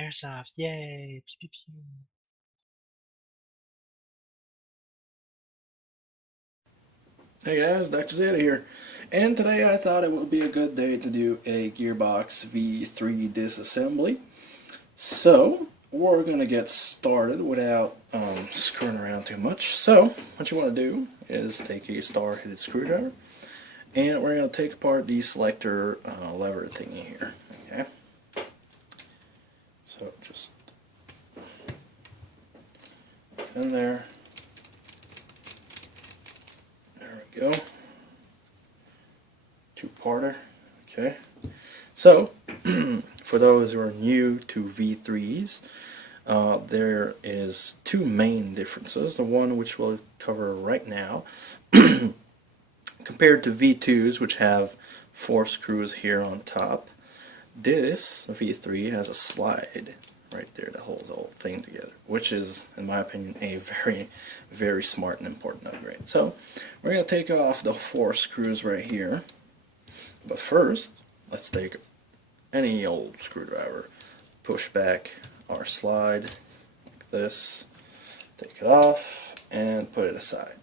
Airsoft, yay! Pew, pew, pew. Hey guys, Dr. Zeta here, and today I thought it would be a good day to do a Gearbox V3 disassembly. So, we're going to get started without screwing around too much. So, what you want to do is take a star-headed screwdriver, and we're going to take apart the selector lever thingy here. Okay. So, just in there. There we go. Two-parter. Okay. So, for those who are new to V3s, there is two main differences. The one which we'll cover right now, compared to V2s, which have 4 screws here on top. This V3 has a slide right there that holds the whole thing together, which is, in my opinion, a very, very smart and important upgrade. So, we're going to take off the 4 screws right here. But first, let's take any old screwdriver, push back our slide like this, take it off, and put it aside.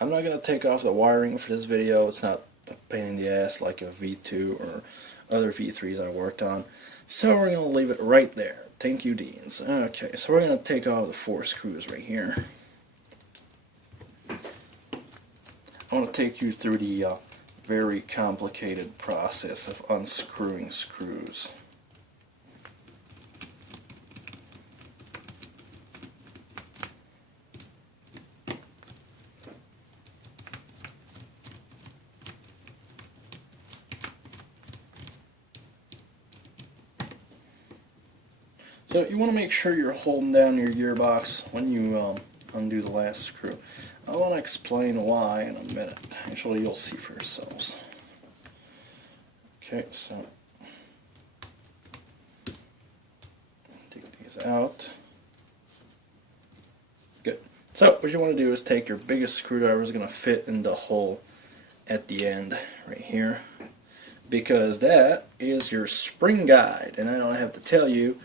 I'm not going to take off the wiring for this video. It's not a pain in the ass like a V2 or other V3s I worked on. So we're going to leave it right there. Thank you, Deans. Okay, so we're going to take off the 4 screws right here. I want to take you through the very complicated process of unscrewing screws. So you want to make sure you're holding down your gearbox when you undo the last screw. I want to explain why in a minute. Actually, you'll see for yourselves. Okay, so take these out. Good. So what you want to do is take your biggest screwdriver. Is going to fit in the hole at the end right here, because that is your spring guide, and I don't have to tell you,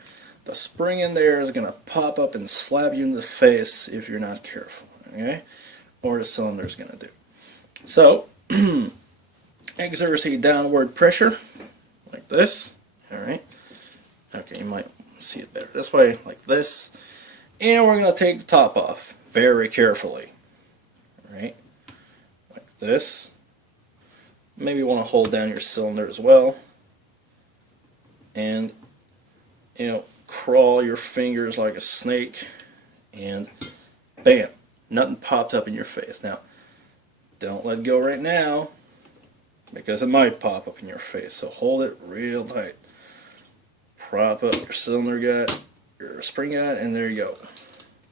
the spring in there is going to pop up and slap you in the face if you're not careful, okay? Or the cylinder is going to do. So, exert a downward pressure, like this, alright? Okay, you might see it better this way, like this. And we're going to take the top off very carefully, alright? Like this. Maybe you want to hold down your cylinder as well. And, crawl your fingers like a snake, and bam, nothing popped up in your face. Now, don't let go right now, because it might pop up in your face, so hold it real tight. Prop up your cylinder guide, your spring guide, and there you go.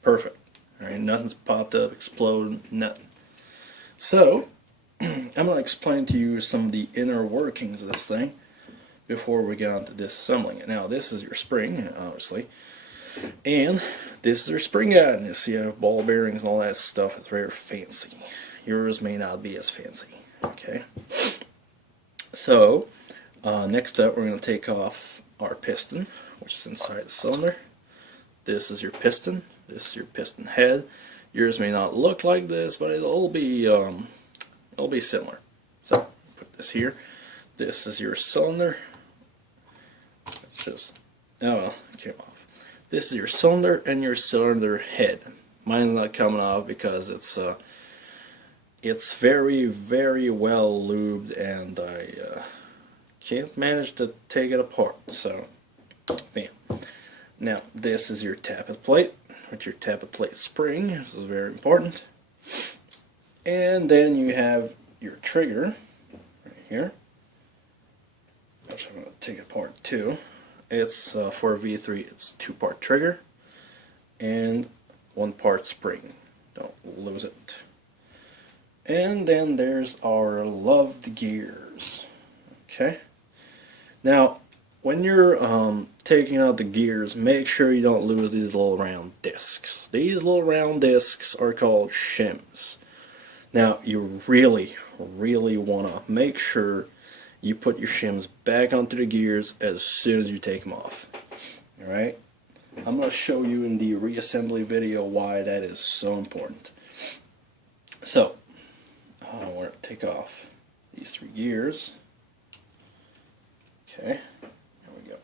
Perfect. Alright, nothing's popped up, exploded, nothing. So, I'm going to explain to you some of the inner workings of this thing before we get on to disassembling it. Now, this is your spring, obviously, and this is your spring guide. And you see, you have ball bearings and all that stuff. It's very fancy. Yours may not be as fancy. Okay. So, next up, we're going to take off our piston, which is inside the cylinder. This is your piston. This is your piston head. Yours may not look like this, but it'll be similar. So, put this here. This is your cylinder. Oh well, it came off. This is your cylinder and your cylinder head. Mine's not coming off because it's very, very well lubed, and I can't manage to take it apart. So, bam. Now, this is your tappet plate with your tappet plate spring. This is very important. And then you have your trigger right here, which I'm going to take apart too. It's for V3, it's 2-part trigger and 1-part spring. Don't lose it. And then there's our loved gears. Okay. Now, when you're taking out the gears, make sure you don't lose these little round discs. These little round discs are called shims. Now, you really, really want to make sure you put your shims back onto the gears as soon as you take them off. Alright? I'm going to show you in the reassembly video why that is so important. So, we're going to take off these 3 gears. Okay, there we go.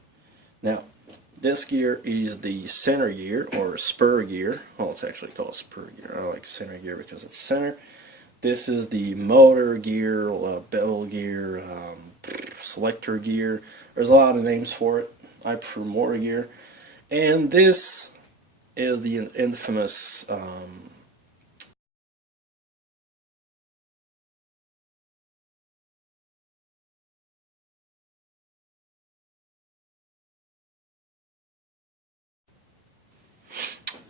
Now, this gear is the center gear, or spur gear. Well, it's actually called spur gear. I like center gear because it's center. This is the motor gear, bevel gear, selector gear. There's a lot of names for it. I prefer motor gear. And this is the infamous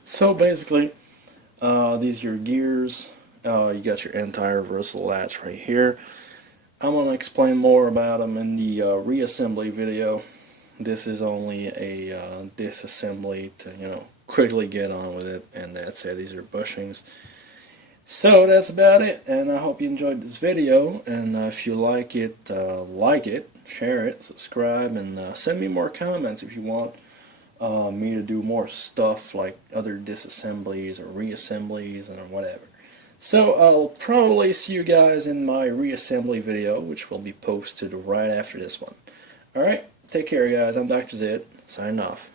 so basically, these are your gears. You got your anti-reversal latch right here. I'm going to explain more about them in the reassembly video. This is only a disassembly to, quickly get on with it, and that's it. These are bushings. So that's about it, and I hope you enjoyed this video, and if you like it, share it, subscribe, and send me more comments if you want me to do more stuff like other disassemblies or reassemblies or whatever. So I'll probably see you guys in my reassembly video, which will be posted right after this one. Alright, take care guys, I'm Dr. Zed, signing off.